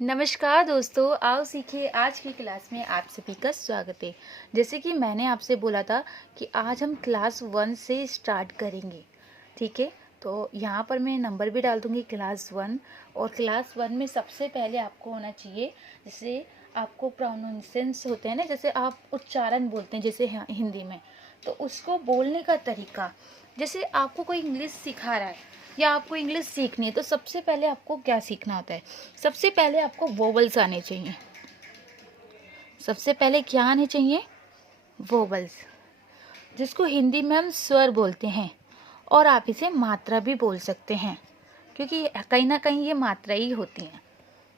नमस्कार दोस्तों, आओ सीखिए। आज की क्लास में आप सभी का स्वागत है। जैसे कि मैंने आपसे बोला था कि आज हम क्लास 1 से स्टार्ट करेंगे, ठीक है। तो यहाँ पर मैं नंबर भी डाल दूँगी क्लास 1। और क्लास 1 में सबसे पहले आपको होना चाहिए, जैसे आपको प्रोनाउंसिएशंस होते हैं ना, जैसे आप उच्चारण बोलते हैं जैसे हिंदी में, तो उसको बोलने का तरीका। जैसे आपको कोई इंग्लिश सिखा रहा है या आपको इंग्लिश सीखनी है, तो सबसे पहले आपको क्या सीखना होता है? सबसे पहले आपको वोवल्स आने चाहिए। सबसे पहले क्या आने चाहिए? वोवल्स, जिसको हिंदी में हम स्वर बोलते हैं, और आप इसे मात्रा भी बोल सकते हैं, क्योंकि कहीं ना कहीं ये मात्रा ही होती हैं।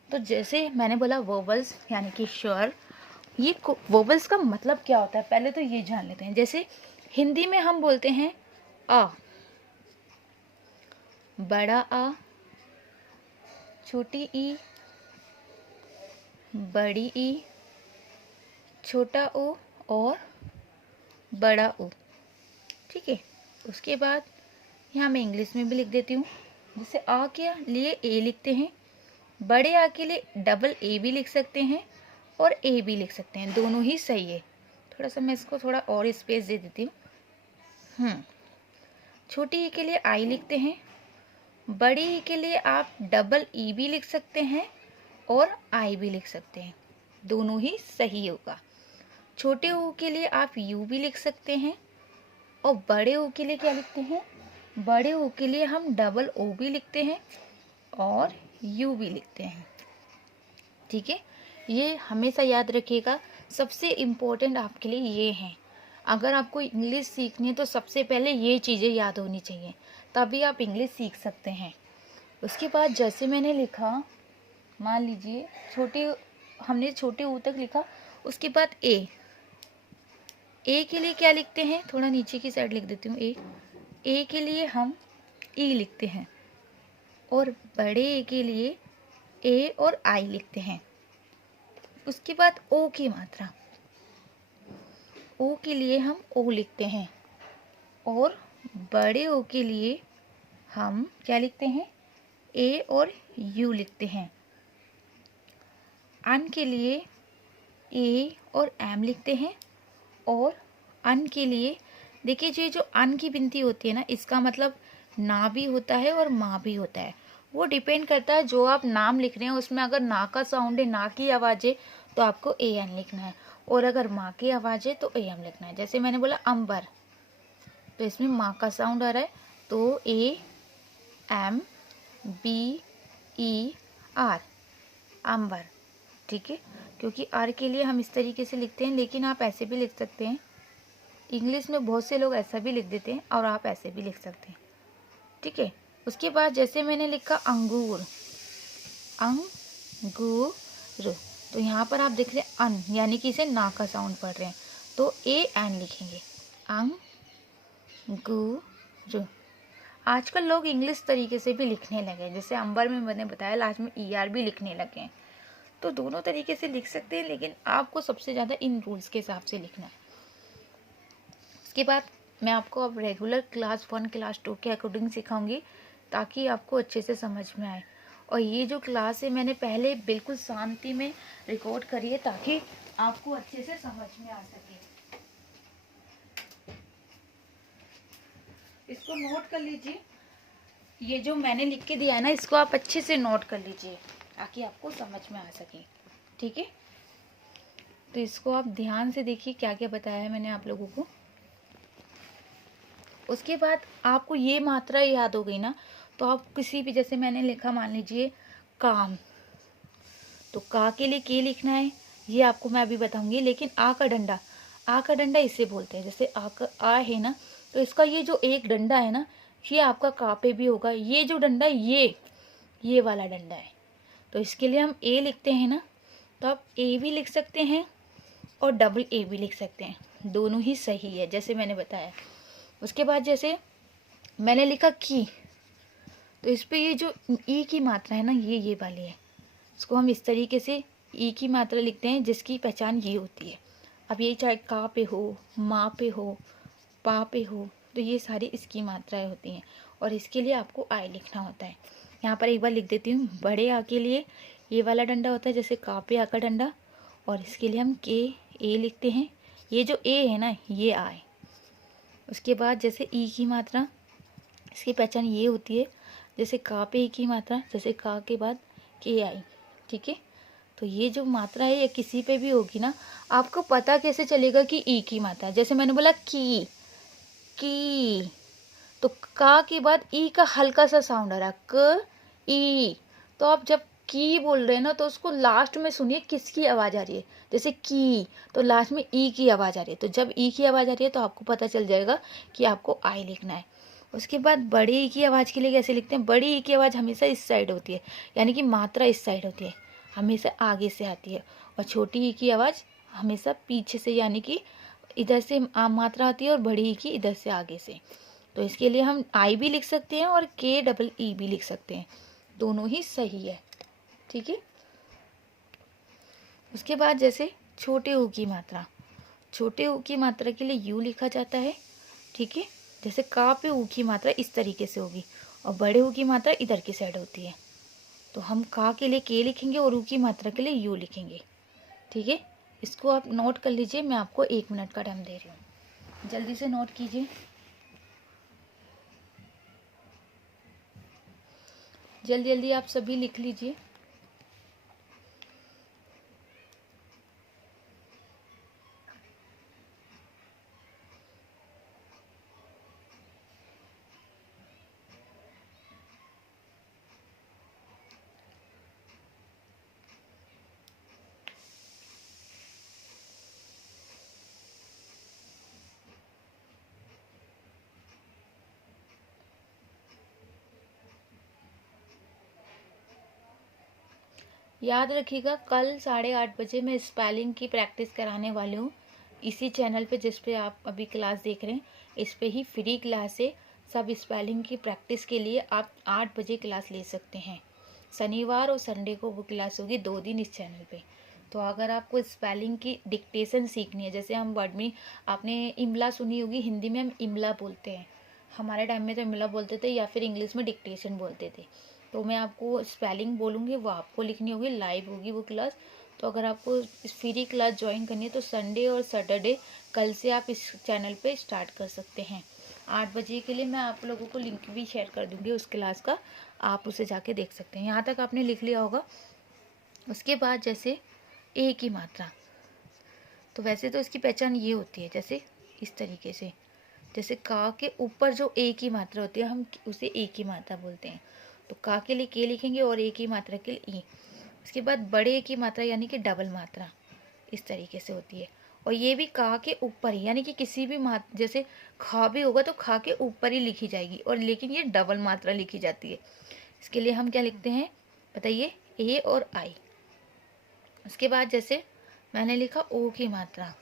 तो जैसे मैंने बोला वोवल्स यानी कि स्वर, ये वोवल्स का मतलब क्या होता है पहले तो ये जान लेते हैं। जैसे हिंदी में हम बोलते हैं आ, बड़ा आ, छोटी ई, बड़ी ई, छोटा ओ और बड़ा ओ, ठीक है। उसके बाद यहाँ मैं इंग्लिश में भी लिख देती हूँ। जैसे आ के लिए ए लिखते हैं, बड़े आ के लिए डबल ए भी लिख सकते हैं और ए भी लिख सकते हैं, दोनों ही सही है। थोड़ा सा मैं इसको थोड़ा और स्पेस दे देती हूँ। छोटी ई के लिए आई लिखते हैं, बड़ी ई के लिए आप डबल ई भी लिख सकते हैं और आई भी लिख सकते हैं, दोनों ही सही होगा। छोटे ओ के लिए आप यू भी लिख सकते हैं, और बड़े ओ के लिए क्या लिखते हैं? बड़े ओ के लिए हम डबल ओ भी लिखते हैं और यू भी लिखते हैं, ठीक है। ये हमेशा याद रखिएगा, सबसे इम्पोर्टेंट आपके लिए ये हैं। अगर आपको इंग्लिश सीखनी है तो सबसे पहले ये चीज़ें याद होनी चाहिए, तभी आप इंग्लिश सीख सकते हैं। उसके बाद जैसे मैंने लिखा, मान लीजिए हमने छोटे ऊ तक लिखा, उसके बाद ए के लिए क्या लिखते हैं? थोड़ा नीचे की साइड लिख देती हूँ। ए के लिए हम ई लिखते हैं, और बड़े ए के लिए ए और आई लिखते हैं। उसके बाद ओ की मात्रा, ओ के लिए हम ओ लिखते हैं, और बड़े ओ के लिए हम क्या लिखते हैं? ए और यू लिखते हैं। अन के लिए ए और एम लिखते हैं, और अन के लिए देखिए, ये जो अन की गिनती होती है ना, इसका मतलब ना भी होता है और माँ भी होता है। वो डिपेंड करता है जो आप नाम लिख रहे हैं उसमें अगर ना का साउंड है, ना की आवाज़ है, तो आपको ए एन लिखना है, और अगर माँ की आवाज़ है तो ए एम लिखना है। जैसे मैंने बोला अंबर, तो इसमें माँ का साउंड आ रहा है, तो A M B E R, amber, ठीक है। क्योंकि आर के लिए हम इस तरीके से लिखते हैं, लेकिन आप ऐसे भी लिख सकते हैं। इंग्लिश में बहुत से लोग ऐसा भी लिख देते हैं, और आप ऐसे भी लिख सकते हैं, ठीक है। उसके बाद जैसे मैंने लिखा अंगूर, अंगूर, तो यहाँ पर आप देख रहे हैं अन, यानी कि इसे ना का साउंड पढ़ रहे हैं, तो ए एन लिखेंगे, अंगूर। आजकल लोग इंग्लिश तरीके से भी लिखने लगे, जैसे अंबर में मैंने बताया लास्ट में ई आर भी लिखने लगे हैं। तो दोनों तरीके से लिख सकते हैं, लेकिन आपको सबसे ज़्यादा इन रूल्स के हिसाब से लिखना है। उसके बाद मैं आपको अब रेगुलर क्लास 1 क्लास 2 के अकॉर्डिंग सिखाऊंगी, ताकि आपको अच्छे से समझ में आए। और ये जो क्लास है मैंने पहले बिल्कुल शांति में रिकॉर्ड करी है, ताकि आपको अच्छे से समझ में आ सके। इसको नोट कर लीजिए, ये जो मैंने लिख के दिया है ना, इसको आप अच्छे से नोट कर लीजिए, ताकि आपको समझ में आ सके, ठीक है। तो इसको आप ध्यान से देखिए क्या क्या बताया है मैंने आप लोगों को। उसके बाद आपको ये मात्रा याद हो गई ना, तो आप किसी भी, जैसे मैंने लिखा मान लीजिए काम, तो का के लिए के लिखना है, ये आपको मैं अभी बताऊंगी। लेकिन आ का डंडा इसे बोलते हैं। जैसे आ है ना, तो इसका ये जो एक डंडा है ना, ये आपका का पे भी होगा। ये जो डंडा है ये वाला डंडा है, तो इसके लिए हम ए लिखते हैं ना, तो आप ए भी लिख सकते हैं और डबल ए भी लिख सकते हैं, दोनों ही सही है जैसे मैंने बताया। उसके बाद जैसे मैंने लिखा की, तो इस पे ये जो ई की मात्रा है ना, ये वाली है, इसको हम इस तरीके से ई की मात्रा लिखते हैं, जिसकी पहचान ये होती है। अब ये चाहे का पे हो, माँ पे हो, पा पे हो, तो ये सारी इसकी मात्राएं होती हैं, और इसके लिए आपको आई लिखना होता है। यहाँ पर एक बार लिख देती हूँ, बड़े आ के लिए ये वाला डंडा होता है जैसे का पे आ का डंडा, और इसके लिए हम के ए लिखते हैं। ये जो ए है ना ये आए। उसके बाद जैसे ई की मात्रा, इसकी पहचान ये होती है जैसे का पे ई की मात्रा, जैसे का के बाद के आई। ठीक है, तो ये जो मात्रा है ये किसी पे भी होगी ना, आपको पता कैसे चलेगा कि ई की मात्रा। जैसे मैंने बोला की, तो का के बाद ई का हल्का सा साउंड आ रहा, क ई। तो आप जब की बोल रहे हैं ना तो उसको लास्ट में सुनिए किसकी आवाज़ आ रही है। जैसे की तो लास्ट में ई की आवाज़ आ रही है, तो जब ई की आवाज़ आ रही है तो आपको पता चल जाएगा कि आपको आई लिखना है। उसके बाद बड़े ई की आवाज़ के लिए कैसे लिखते हैं, बड़ी ई की आवाज़ हमेशा इस साइड होती है, यानी कि मात्रा इस साइड होती है, हमेशा आगे से आती है। और छोटी ई की आवाज़ हमेशा पीछे से, यानी कि इधर से मात्रा आती है, और बड़ी ई की इधर से आगे से। तो इसके लिए हम आई भी लिख सकते हैं और के डबल ई भी लिख सकते हैं, दोनों ही सही है। ठीक है, उसके बाद जैसे छोटे ऊ की मात्रा, छोटे ऊ की मात्रा के लिए यू लिखा जाता है। ठीक है, जैसे का पे ऊ की मात्रा इस तरीके से होगी और बड़े ऊ की मात्रा इधर की साइड होती है, तो हम का के लिए के लिखेंगे और ऊ की मात्रा के लिए यू लिखेंगे। ठीक है, इसको आप नोट कर लीजिए, मैं आपको 1 मिनट का टाइम दे रही हूँ, जल्दी से नोट कीजिए, जल्दी जल्दी आप सभी लिख लीजिए। याद रखिएगा कल 8:30 बजे मैं स्पेलिंग की प्रैक्टिस कराने वाली हूँ, इसी चैनल पे जिस पे आप अभी क्लास देख रहे हैं, इस पे ही फ्री क्लास है। सब स्पेलिंग की प्रैक्टिस के लिए आप 8 बजे क्लास ले सकते हैं। शनिवार और संडे को वो क्लास होगी, 2 दिन इस चैनल पे। तो अगर आपको स्पेलिंग की डिक्टेशन सीखनी है, जैसे हम वर्ड में, आपने इमला सुनी होगी, हिंदी में हम इमला बोलते हैं, हमारे टाइम में तो इमला बोलते थे, या फिर इंग्लिश में डिक्टेशन बोलते थे। तो मैं आपको स्पेलिंग बोलूँगी, वो आपको लिखनी होगी, लाइव होगी वो क्लास। तो अगर आपको इस फ्री क्लास ज्वाइन करनी है तो संडे और सैटरडे कल से आप इस चैनल पे स्टार्ट कर सकते हैं। 8 बजे के लिए मैं आप लोगों को लिंक भी शेयर कर दूँगी उस क्लास का, आप उसे जाके देख सकते हैं। यहाँ तक आपने लिख लिया होगा। उसके बाद जैसे ए की मात्रा, तो वैसे तो इसकी पहचान ये होती है, जैसे इस तरीके से, जैसे का के ऊपर जो ए की मात्रा होती है हम उसे ए की मात्रा बोलते हैं। तो का के लिए के लिखेंगे और ए की मात्रा के लिए ई। उसके बाद बड़े ए की मात्रा यानी कि डबल मात्रा इस तरीके से होती है, और ये भी का के ऊपर ही, यानी कि किसी भी मात्रा, जैसे खा भी होगा तो खा के ऊपर ही लिखी जाएगी, और लेकिन ये डबल मात्रा लिखी जाती है। इसके लिए हम क्या लिखते हैं बताइए, ए और आई। उसके बाद जैसे मैंने लिखा ओ की मात्रा,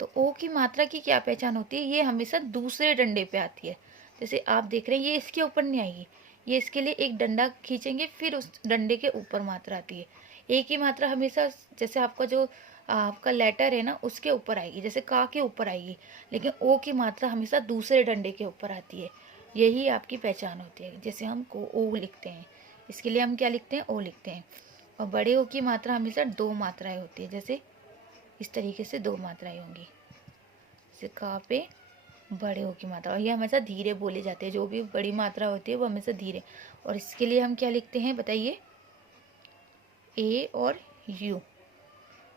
तो ओ की मात्रा की क्या पहचान होती है, ये हमेशा दूसरे डंडे पे आती है। जैसे आप देख रहे हैं ये इसके ऊपर नहीं आएगी, ये इसके लिए एक डंडा खींचेंगे फिर उस डंडे के ऊपर मात्रा आती है। ए की मात्रा हमेशा जैसे आपका जो आपका लेटर है ना उसके ऊपर आएगी, जैसे का के ऊपर आएगी, लेकिन ओ की मात्रा हमेशा दूसरे डंडे के ऊपर आती है। यही आपकी पहचान होती है। जैसे हम को ओ लिखते हैं, इसके लिए हम क्या लिखते हैं, ओ लिखते हैं। और बड़े ओ की मात्रा हमेशा 2 मात्राएं होती है, जैसे इस तरीके से 2 मात्राएं होंगी, जैसे का पे बड़े ओ की मात्रा, और ये हमेशा धीरे बोले जाते हैं, जो भी बड़ी मात्रा होती है वो हमेशा धीरे। और इसके लिए हम क्या लिखते हैं बताइए, ए और यू।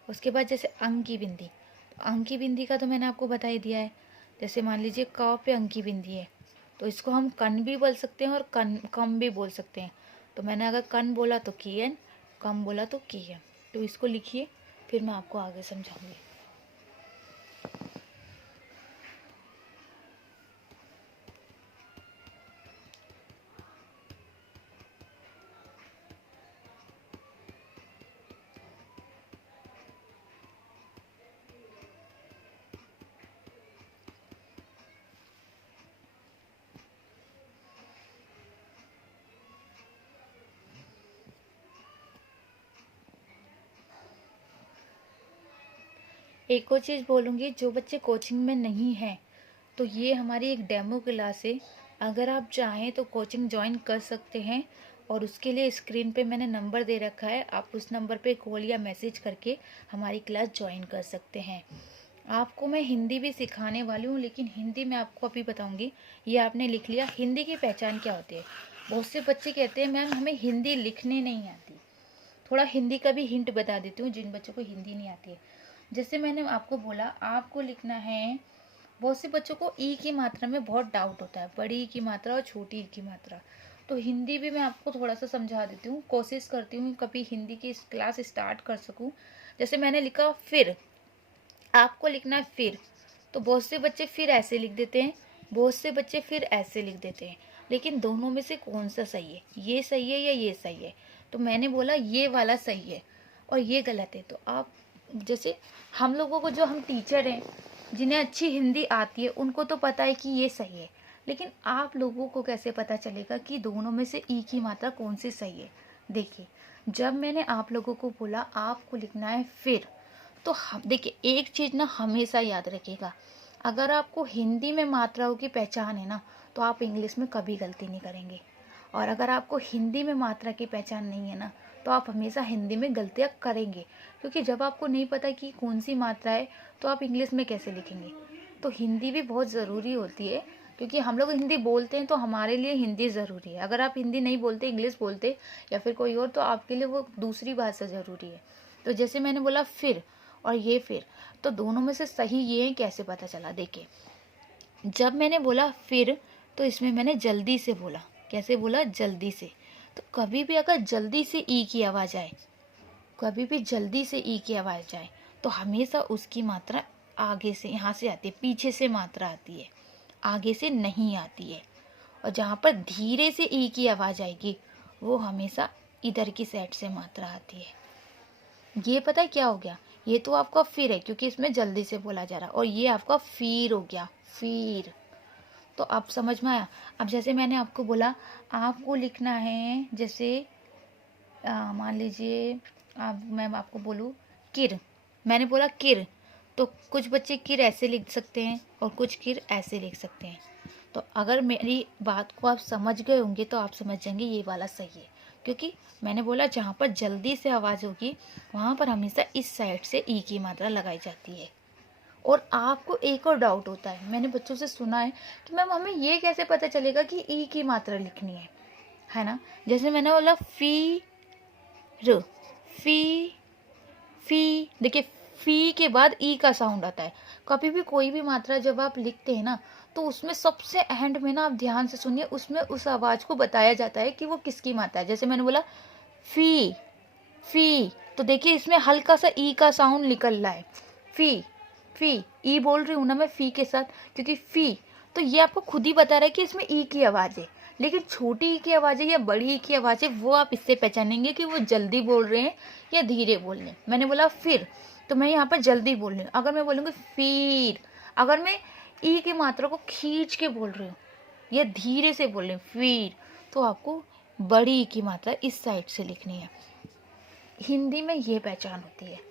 उसके बाद जैसे अंक की बिंदी, तो अंक की बिंदी का तो मैंने आपको बता ही दिया है। जैसे मान लीजिए क पे अंक की बिंदी है, तो इसको हम कन भी बोल सकते हैं और कम भी बोल सकते हैं। तो मैंने अगर कन बोला तो की एन, कम बोला तो की एम। तो इसको लिखिए, फिर मैं आपको आगे समझाऊंगी। एक और चीज़ बोलूँगी, जो बच्चे कोचिंग में नहीं हैं तो ये हमारी एक डेमो क्लास है, अगर आप चाहें तो कोचिंग ज्वाइन कर सकते हैं। और उसके लिए स्क्रीन पे मैंने नंबर दे रखा है, आप उस नंबर पे कॉल या मैसेज करके हमारी क्लास ज्वाइन कर सकते हैं। आपको मैं हिंदी भी सिखाने वाली हूँ, लेकिन हिंदी में आपको अभी बताऊँगी। ये आपने लिख लिया, हिंदी की पहचान क्या होती है। बहुत से बच्चे कहते हैं मैम हमें हिंदी लिखने नहीं आती। थोड़ा हिंदी का भी हिंट बता देती हूँ जिन बच्चों को हिंदी नहीं आती है। जैसे मैंने आपको बोला, आपको लिखना है, बहुत से बच्चों को ई की मात्रा में बहुत डाउट होता है, बड़ी ई की मात्रा और छोटी ई की मात्रा। तो हिंदी भी मैं आपको थोड़ा सा समझा देती हूँ, कोशिश करती हूँ कभी हिंदी की क्लास स्टार्ट कर सकूँ। जैसे मैंने लिखा फिर, आपको लिखना है फिर, तो बहुत से बच्चे फिर ऐसे लिख देते हैं, बहुत से बच्चे फिर ऐसे लिख देते हैं, लेकिन दोनों में से कौन सा सही है, ये सही है या ये सही है। तो मैंने बोला ये वाला सही है और ये गलत है। तो आप जैसे हम लोगों को, जो हम टीचर हैं जिन्हें अच्छी हिंदी आती है, उनको तो पता है कि ये सही है, लेकिन आप लोगों को कैसे पता चलेगा कि दोनों में से ई की मात्रा कौन सी सही है। देखिए, जब मैंने आप लोगों को बोला आपको लिखना है फिर, तो हम देखिए एक चीज़ ना हमेशा याद रखिएगा, अगर आपको हिंदी में मात्राओं की पहचान है ना, तो आप इंग्लिश में कभी गलती नहीं करेंगे। और अगर आपको हिंदी में मात्रा की पहचान नहीं है ना, तो आप हमेशा हिंदी में गलतियाँ करेंगे, क्योंकि जब आपको नहीं पता कि कौन सी मात्रा है, तो आप इंग्लिश में कैसे लिखेंगे। तो हिंदी भी बहुत ज़रूरी होती है, क्योंकि हम लोग हिंदी बोलते हैं तो हमारे लिए हिंदी ज़रूरी है। अगर आप हिंदी नहीं बोलते, इंग्लिश बोलते या फिर कोई और, तो आपके लिए वो दूसरी भाषा ज़रूरी है। तो जैसे मैंने बोला फिर और ये फिर, तो दोनों में से सही ये है, कैसे पता चला। देखिए, जब मैंने बोला फिर, तो इसमें मैंने जल्दी से बोला। कैसे बोला? जल्दी से। तो कभी भी अगर जल्दी से ई की आवाज़ आए, कभी भी जल्दी से ई की आवाज़ आए, तो हमेशा उसकी मात्रा आगे से, यहाँ से आती है, पीछे से मात्रा आती है, आगे से नहीं आती है। और जहाँ पर धीरे से ई की आवाज़ आएगी, वो हमेशा इधर की साइड से मात्रा आती है। ये पता है क्या हो गया? ये तो आपका फिर है, क्योंकि इसमें जल्दी से बोला जा रहा है, और ये आपका फिर हो गया, फिर। तो आप समझ में आया? अब जैसे मैंने आपको बोला, आपको लिखना है, जैसे मान लीजिए मैं आपको बोलूँ किर, मैंने बोला किर, तो कुछ बच्चे किर ऐसे लिख सकते हैं और कुछ किर ऐसे लिख सकते हैं। तो अगर मेरी बात को आप समझ गए होंगे, तो आप समझ जाएंगे ये वाला सही है, क्योंकि मैंने बोला जहाँ पर जल्दी से आवाज़ होगी, वहाँ पर हमेशा इस साइड से ई की मात्रा लगाई जाती है। और आपको एक और डाउट होता है, मैंने बच्चों से सुना है कि मैम हमें ये कैसे पता चलेगा कि ई की मात्रा लिखनी है ना। जैसे मैंने बोला फी र, फी फी, देखिए फी के बाद ई का साउंड आता है। कभी भी कोई भी मात्रा जब आप लिखते हैं ना, तो उसमें सबसे एंड में ना, आप ध्यान से सुनिए, उसमें उस आवाज़ को बताया जाता है कि वो किसकी मात्रा है। जैसे मैंने बोला फी, फी, तो देखिए इसमें हल्का सा ई का साउंड निकल रहा है, फी, फी, ई बोल रही हूँ ना मैं फी के साथ, क्योंकि फी, तो ये आपको खुद ही बता रहा है कि इसमें ई की आवाज़ है। लेकिन छोटी ई की आवाज़ है या बड़ी ई की आवाज़ है, वो आप इससे पहचानेंगे कि वो जल्दी बोल रहे हैं या धीरे बोल रहे हैं। मैंने बोला फिर, तो मैं यहाँ पर जल्दी बोल रही हूँ। अगर मैं बोलूँगी फिर, अगर मैं ई की मात्रा को खींच के बोल रही हूँ या धीरे से बोल रही हूँ फिर, तो आपको बड़ी ई की मात्रा इस साइड से लिखनी है। हिंदी में ये पहचान होती है।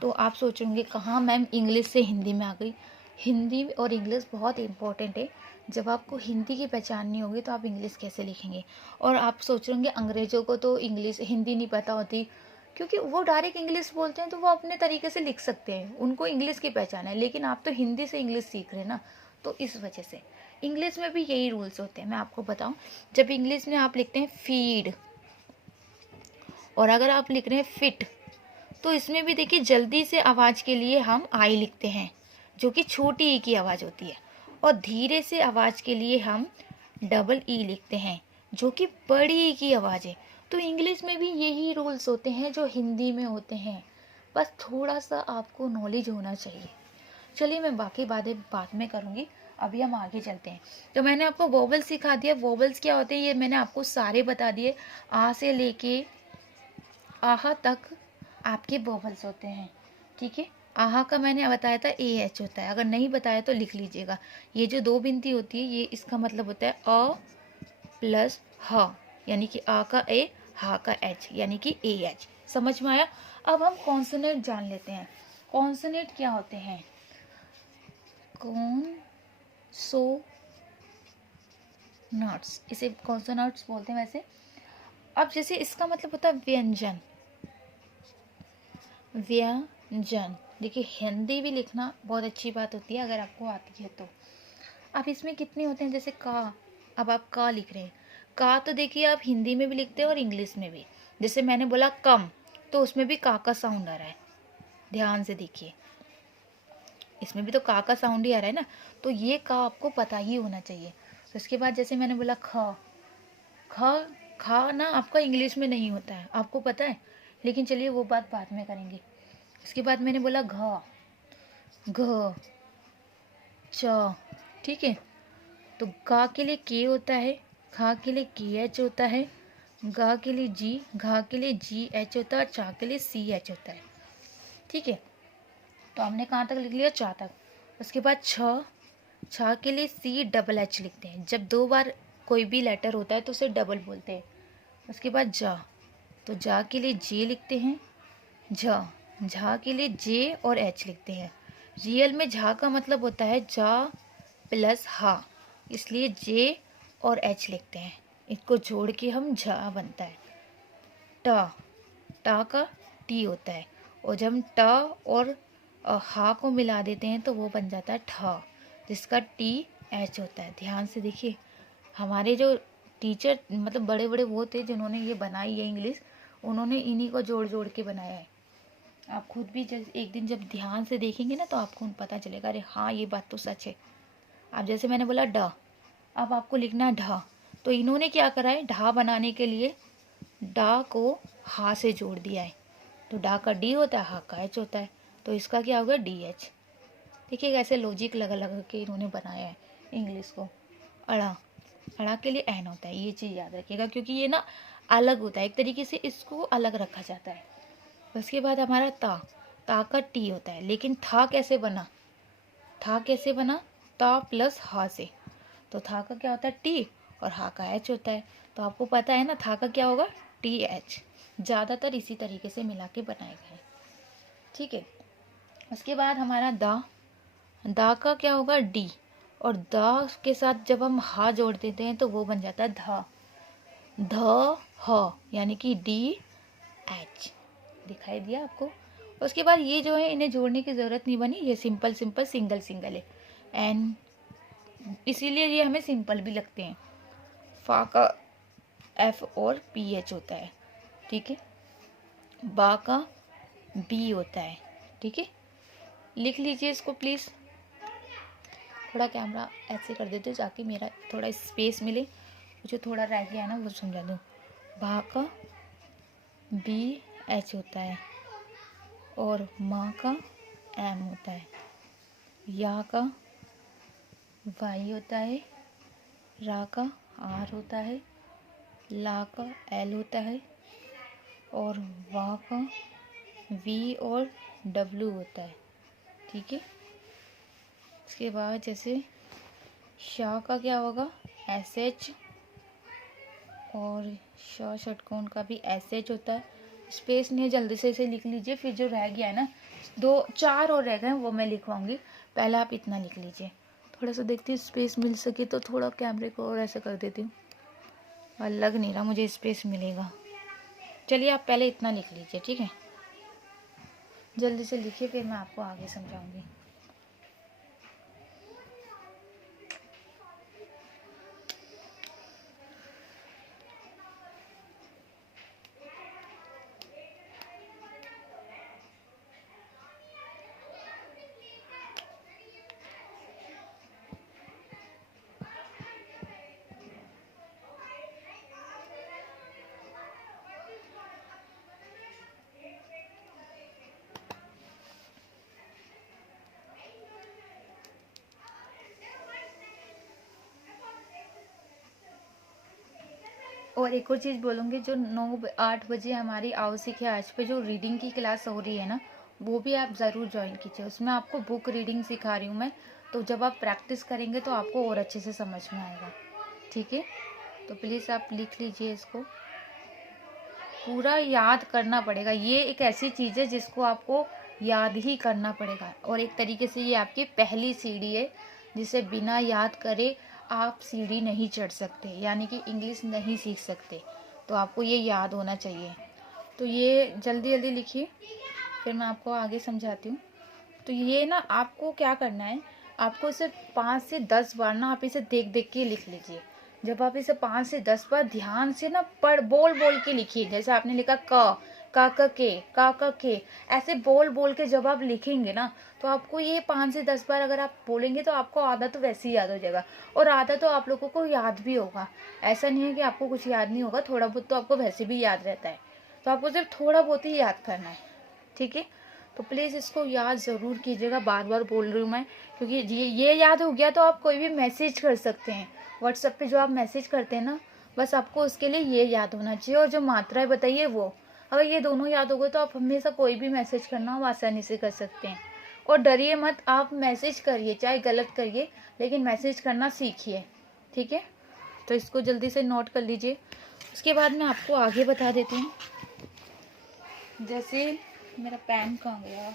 तो आप सोचेंगे कहाँ मैम इंग्लिश से हिंदी में आ गई। हिंदी और इंग्लिश बहुत इम्पोर्टेंट है। जब आपको हिंदी की पहचान नहीं होगी, तो आप इंग्लिश कैसे लिखेंगे। और आप सोच रहे होंगे अंग्रेज़ों को तो इंग्लिश हिंदी नहीं पता होती, क्योंकि वो डायरेक्ट इंग्लिश बोलते हैं, तो वो अपने तरीके से लिख सकते हैं, उनको इंग्लिश की पहचान है। लेकिन आप तो हिंदी से इंग्लिश सीख रहे हैं ना, तो इस वजह से इंग्लिश में भी यही रूल्स होते हैं। मैं आपको बताऊँ, जब इंग्लिश में आप लिखते हैं फीड, और अगर आप लिख रहे हैं फिट, तो इसमें भी देखिए जल्दी से आवाज़ के लिए हम आई लिखते हैं, जो कि छोटी ई की आवाज़ होती है, और धीरे से आवाज़ के लिए हम डबल ई लिखते हैं, जो कि बड़ी ई की आवाज़ है। तो इंग्लिश में भी यही रूल्स होते हैं जो हिंदी में होते हैं, बस थोड़ा सा आपको नॉलेज होना चाहिए। चलिए, मैं बाकी बातें बाद में करूँगी, अभी हम आगे चलते हैं। तो मैंने आपको वोवल सिखा दिया। वोवल्स क्या होते हैं ये मैंने आपको सारे बता दिए। आ से लेके आहा तक आपके वोवल्स होते हैं, ठीक है। आहा का मैंने बताया था ए एच होता है, अगर नहीं बताया तो लिख लीजिएगा। ये जो दो बिनती होती है, ये इसका मतलब होता है अ प्लस ह, यानी कि आ का ए, हा का एच, यानी कि ए एच। समझ में आया? अब हम कॉन्सोनेंट जान लेते हैं। कॉन्सोनेंट क्या होते हैं? कॉन्सोनट्स, इसे कॉन्सोनट्स बोलते हैं वैसे। अब जैसे इसका मतलब होता है व्यंजन, व्यंजन। देखिए हिंदी भी लिखना बहुत अच्छी बात होती है अगर आपको आती है तो। अब इसमें कितने होते हैं, जैसे का, अब आप का लिख रहे हैं, का तो देखिए आप हिंदी में भी लिखते हैं और इंग्लिश में भी। जैसे मैंने बोला कम, तो उसमें भी का साउंड आ रहा है, ध्यान से देखिए, इसमें भी तो का साउंड ही आ रहा है ना, तो ये का आपको पता ही होना चाहिए। तो इसके बाद जैसे मैंने बोला ख, ख, खा ना आपका इंग्लिश में नहीं होता है, आपको पता है, लेकिन चलिए वो बात बाद में करेंगे। इसके बाद मैंने बोला घ, घ, च, ठीक है। तो गा के लिए के होता है, खा के लिए के एच होता है, गा के लिए जी, घा के लिए जी एच होता है, और चा के लिए सी एच होता है, ठीक है। तो हमने कहाँ तक लिख लिया, चा तक। उसके बाद छ, छा के लिए सी डबल एच लिखते हैं, जब 2 बार कोई भी लेटर होता है तो उसे डबल बोलते हैं। उसके बाद जा, तो जा के लिए जे लिखते हैं, झा, झा के लिए जे और एच लिखते हैं। रियल में झा का मतलब होता है जा प्लस हा, इसलिए जे और एच लिखते हैं, इसको जोड़ के हम झा बनता है। टा, टा का टी होता है, और जब हम टा और हा को मिला देते हैं तो वो बन जाता है ठा, जिसका टी एच होता है। ध्यान से देखिए, हमारे जो टीचर मतलब बड़े बड़े वो थे जिन्होंने ये बनाई है इंग्लिश, उन्होंने इन्हीं को जोड़ जोड़ के बनाया है। आप खुद भी जब एक दिन जब ध्यान से देखेंगे ना तो आपको पता चलेगा, अरे हाँ ये बात तो सच है। अब जैसे मैंने बोला ड, अब आपको लिखना है ढा, तो इन्होंने क्या करा है, ढा बनाने के लिए डा को हा से जोड़ दिया है, तो डा का डी होता है, हा का एच होता है, तो इसका क्या होगा डी एच। देखिए कैसे लॉजिक लगा लगा के इन्होंने बनाया है इंग्लिश को। अड़ा, अड़ा के लिए एन होता है, ये चीज़ याद रखिएगा, क्योंकि ये ना अलग होता है, एक तरीके से इसको अलग रखा जाता है। उसके बाद हमारा ता, ता का टी होता है, लेकिन था कैसे बना, था कैसे बना, ता प्लस हा से, तो था का क्या होता है टी और हा का एच होता है, तो आपको पता है ना था का क्या होगा टी एच। ज़्यादातर इसी तरीके से मिला के बनाए गए, ठीक है। उसके बाद हमारा दा, दा का क्या होगा डी, और दा के साथ जब हम हा जोड़ देते हैं तो वो बन जाता है धा, ध ह, यानी कि डी एच। दिखाई दिया आपको। उसके बाद ये जो है इन्हें जोड़ने की ज़रूरत नहीं बनी, ये सिंपल सिंपल सिंगल सिंगल है, एन, इसीलिए ये हमें सिंपल भी लगते हैं। फा का एफ और पी एच होता है, ठीक है। बा का बी होता है, ठीक है। लिख लीजिए इसको प्लीज़, थोड़ा कैमरा ऐसे कर देते हो ताकि मेरा थोड़ा स्पेस मिले, मुझे थोड़ा रह गया है ना वो समझा दूँ। बा का बी एच होता है, और माँ का एम होता है, या का वाई होता है, रा का आर होता है, ला का एल होता है, और वा का वी और डब्ल्यू होता है, ठीक है। इसके बाद जैसे शाह का क्या होगा एस एच, और शाह षटकोण का भी एस एच होता है। स्पेस नहीं है, जल्दी से इसे लिख लीजिए, फिर जो रह गया है ना 2-4 और रह गए वो मैं लिखवाऊंगी, पहले आप इतना लिख लीजिए। थोड़ा सा देखती हूँ स्पेस मिल सके तो, थोड़ा कैमरे को और ऐसे कर देती हूँ, और लग नहीं रहा मुझे स्पेस मिलेगा। चलिए आप पहले इतना लिख लीजिए, ठीक है, जल्दी से लिखिए, फिर मैं आपको आगे समझाऊंगी। और एक और चीज़ बोलूँगी, जो 9-8 बजे हमारी आवश्यक है आज पे जो रीडिंग की क्लास हो रही है ना, वो भी आप ज़रूर ज्वाइन कीजिए। उसमें आपको बुक रीडिंग सिखा रही हूँ मैं, तो जब आप प्रैक्टिस करेंगे तो आपको और अच्छे से समझ में आएगा, ठीक है। तो प्लीज़ आप लिख लीजिए इसको, पूरा याद करना पड़ेगा, ये एक ऐसी चीज़ है जिसको आपको याद ही करना पड़ेगा, और एक तरीके से ये आपकी पहली सीढ़ी है जिसे बिना याद करे आप सीढ़ी नहीं चढ़ सकते, यानी कि इंग्लिश नहीं सीख सकते। तो आपको ये याद होना चाहिए। तो ये जल्दी जल्दी लिखिए, फिर मैं आपको आगे समझाती हूँ। तो ये ना आपको क्या करना है, आपको इसे 5 से 10 बार ना आप इसे देख देख के लिख लीजिए। जब आप इसे 5 से 10 बार ध्यान से ना बोल बोल के लिखिए। जैसे आपने लिखा का के, ऐसे बोल बोल के जब आप लिखेंगे ना, तो आपको ये 5 से 10 बार अगर आप बोलेंगे तो आपको आधा तो वैसे ही याद हो जाएगा, और आधा तो आप लोगों को याद भी होगा। ऐसा नहीं है कि आपको कुछ याद नहीं होगा, थोड़ा बहुत तो आपको वैसे भी याद रहता है। तो आपको सिर्फ थोड़ा बहुत ही याद करना है, ठीक है। तो प्लीज़ इसको याद ज़रूर कीजिएगा, बार बार बोल रही हूँ मैं, क्योंकि ये याद हो गया तो आप कोई भी मैसेज कर सकते हैं। व्हाट्सएप पे जो आप मैसेज करते हैं ना, बस आपको उसके लिए ये याद होना चाहिए। और जो मात्राएं बताइए वो, अगर ये दोनों याद हो गए तो आप हमेशा कोई भी मैसेज करना हो आसानी से कर सकते हैं। और डरिए मत, आप मैसेज करिए, चाहे गलत करिए, लेकिन मैसेज करना सीखिए, ठीक है। तो इसको जल्दी से नोट कर लीजिए। उसके बाद मैं आपको आगे बता देती हूँ। जैसे मेरा पेन कहाँ गया,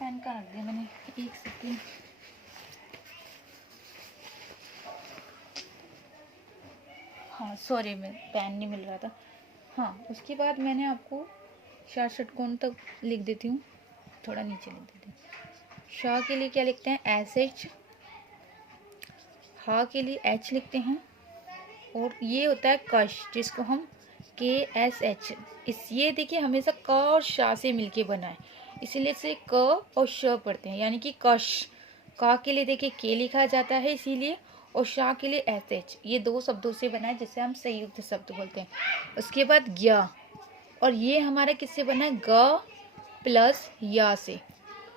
पेन कहाँ रख दिया मैंने, एक सेकेंड। हाँ सॉरी, मैं पेन नहीं मिल रहा था। हाँ, उसके बाद मैंने आपको शाह षटकोण तक लिख देती हूँ, थोड़ा नीचे लिख देती हूँ। शाह के लिए क्या लिखते हैं, SH। हा के लिए H लिखते हैं। और ये होता है कश, जिसको हम KSH। ये देखिए हमेशा क और शा से मिलके बना है, इसीलिए इसे क और श पढ़ते हैं, यानी कि कश। का के लिए देखिए के लिखा जाता है इसीलिए, और शा के लिए SH। ये 2 शब्दों से बना है, जिसे हम संयुक्त शब्द बोलते हैं। उसके बाद ज्ञ, और ये हमारा किससे बना है, ग प्लस या से।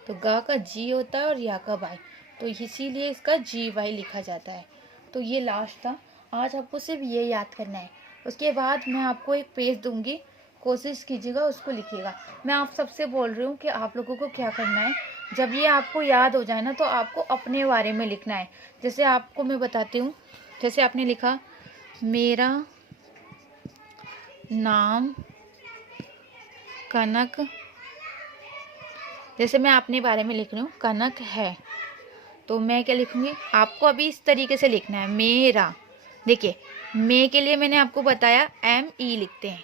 तो ग का जी होता है और या का वाई, तो इसीलिए इसका GY लिखा जाता है। तो ये लास्ट था, आज आपको सिर्फ ये याद करना है। उसके बाद मैं आपको एक पेज दूंगी, कोशिश कीजिएगा उसको लिखिएगा। मैं आप सबसे बोल रही हूँ कि आप लोगों को क्या करना है, जब ये आपको याद हो जाए ना, तो आपको अपने बारे में लिखना है। जैसे आपको मैं बताती हूँ, जैसे आपने लिखा मेरा नाम कनक, जैसे मैं अपने बारे में लिख रही हूँ, कनक है, तो मैं क्या लिखूंगी, आपको अभी इस तरीके से लिखना है। मेरा, देखिए मे के लिए मैंने आपको बताया ME लिखते हैं,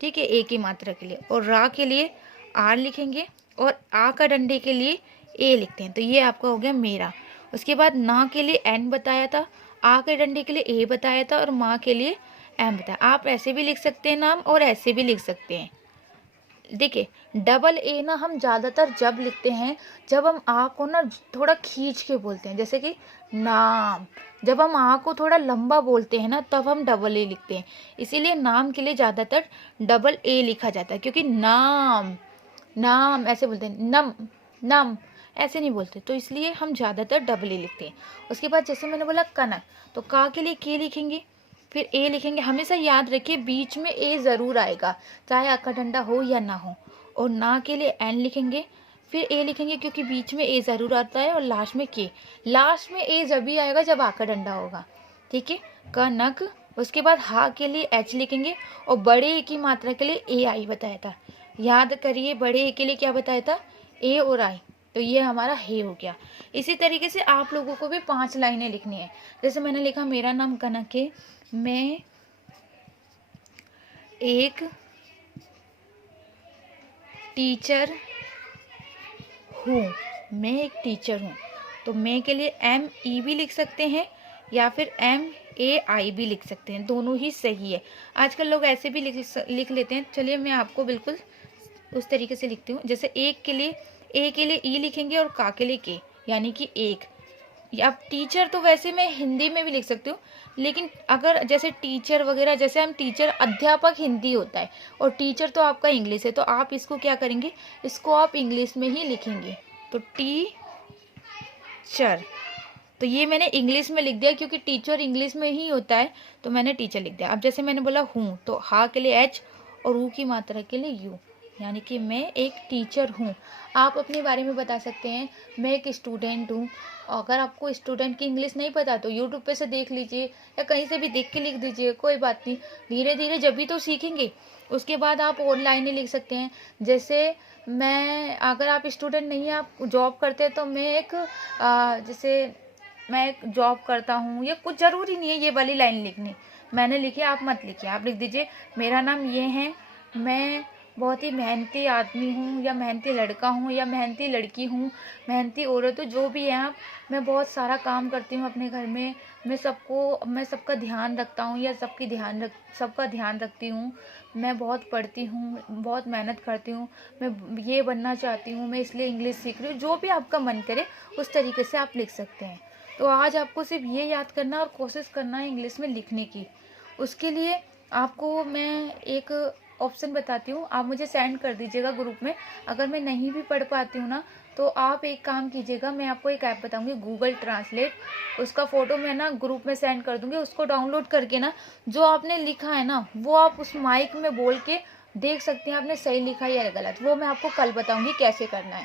ठीक है, ए की मात्रा के लिए। और रा के लिए R लिखेंगे, और आ का डंडे के लिए A लिखते हैं। तो ये आपका हो गया मेरा। उसके बाद ना के लिए N बताया था, आ के डंडे के लिए A बताया था, और माँ के लिए M बताया। आप ऐसे भी लिख सकते हैं नाम, और ऐसे भी लिख सकते हैं। देखिए डबल A ना हम ज़्यादातर जब लिखते हैं जब हम आ को ना थोड़ा खींच के बोलते हैं, जैसे कि नाम। जब हम आ को थोड़ा लंबा बोलते हैं ना, तब हम डबल A लिखते हैं। इसीलिए नाम के लिए ज़्यादातर डबल A लिखा जाता है, क्योंकि नाम, नाम ऐसे बोलते हैं, नम नम ऐसे नहीं बोलते, तो इसलिए हम ज़्यादातर डबल A लिखते हैं। उसके बाद जैसे मैंने बोला कनक, तो का के लिए के लिखेंगे, फिर ए लिखेंगे। हमेशा याद रखिए बीच में ए ज़रूर आएगा, चाहे आका डंडा हो या ना हो। और ना के लिए एन लिखेंगे, फिर ए लिखेंगे, क्योंकि बीच में ए ज़रूर आता है, और लास्ट में के। लास्ट में ए जब भी आएगा जब आका डंडा होगा, ठीक है, कनक। उसके बाद हा के लिए एच लिखेंगे, और बड़े ए की मात्रा के लिए ए आई बताया था। याद करिए, बड़े ए के लिए क्या बताया था, ए और आई। तो ये हमारा हे हो गया। इसी तरीके से आप लोगों को भी 5 लाइनें लिखनी है। जैसे मैंने लिखा मेरा नाम कनक है, मैं एक टीचर हूँ, मैं एक टीचर हूँ। तो मैं के लिए ME भी लिख सकते हैं, या फिर MAI भी लिख सकते हैं, दोनों ही सही है। आजकल लोग ऐसे भी लिख लेते हैं। चलिए मैं आपको बिल्कुल उस तरीके से लिखती हूँ। जैसे एक के लिए ए के लिए ई लिखेंगे, और का के लिए के, यानी कि एक। अब टीचर तो वैसे मैं हिंदी में भी लिख सकती हूँ, लेकिन अगर जैसे टीचर वगैरह, जैसे हम टीचर, अध्यापक हिंदी होता है, और टीचर तो आपका इंग्लिश है, तो आप इसको क्या करेंगे, इसको आप इंग्लिश में ही लिखेंगे। तो टीचर, तो ये मैंने इंग्लिश में लिख दिया, क्योंकि टीचर इंग्लिश में ही होता है, तो मैंने टीचर लिख दिया। अब जैसे मैंने बोला हूँ, तो हा के लिए H, और ऊ की मात्रा के लिए यू, यानी कि मैं एक टीचर हूँ। आप अपने बारे में बता सकते हैं, मैं एक स्टूडेंट हूँ। अगर आपको स्टूडेंट की इंग्लिश नहीं पता तो यूट्यूब पे से देख लीजिए, या कहीं से भी देख के लिख दीजिए, कोई बात नहीं। धीरे धीरे जब भी तो सीखेंगे। उसके बाद आप और लाइनें लिख सकते हैं। जैसे मैं, अगर आप स्टूडेंट नहीं हैं, आप जॉब करते हैं, तो मैं एक जैसे मैं एक जॉब करता हूँ, या कुछ ज़रूरी नहीं है ये वाली लाइन लिखनी। मैंने लिखे, आप मत लिखिए। आप लिख दीजिए मेरा नाम ये है, मैं बहुत ही मेहनती आदमी हूँ, या मेहनती लड़का हूँ, या मेहनती लड़की हूँ, मेहनती औरत हूँ, जो भी है आप। मैं बहुत सारा काम करती हूँ अपने घर में, मैं सबका ध्यान रखता हूँ, या सबका ध्यान रखती हूँ। मैं बहुत पढ़ती हूँ, बहुत मेहनत करती हूँ, मैं ये बनना चाहती हूँ, मैं इसलिए इंग्लिश सीख रही हूँ। जो भी आपका मन करे उस तरीके से आप लिख सकते हैं। तो आज आपको सिर्फ ये याद करना और कोशिश करना है इंग्लिश में लिखने की। उसके लिए आपको मैं एक ऑप्शन बताती हूँ, आप मुझे सेंड कर दीजिएगा ग्रुप में। अगर मैं नहीं भी पढ़ पाती हूँ ना, तो आप एक काम कीजिएगा, मैं आपको एक ऐप बताऊँगी, गूगल ट्रांसलेट। उसका फ़ोटो मैं ना ग्रुप में सेंड कर दूँगी। उसको डाउनलोड करके ना, जो आपने लिखा है ना, वो आप उस माइक में बोल के देख सकते हैं आपने सही लिखा या गलत। वो मैं आपको कल बताऊँगी कैसे करना है।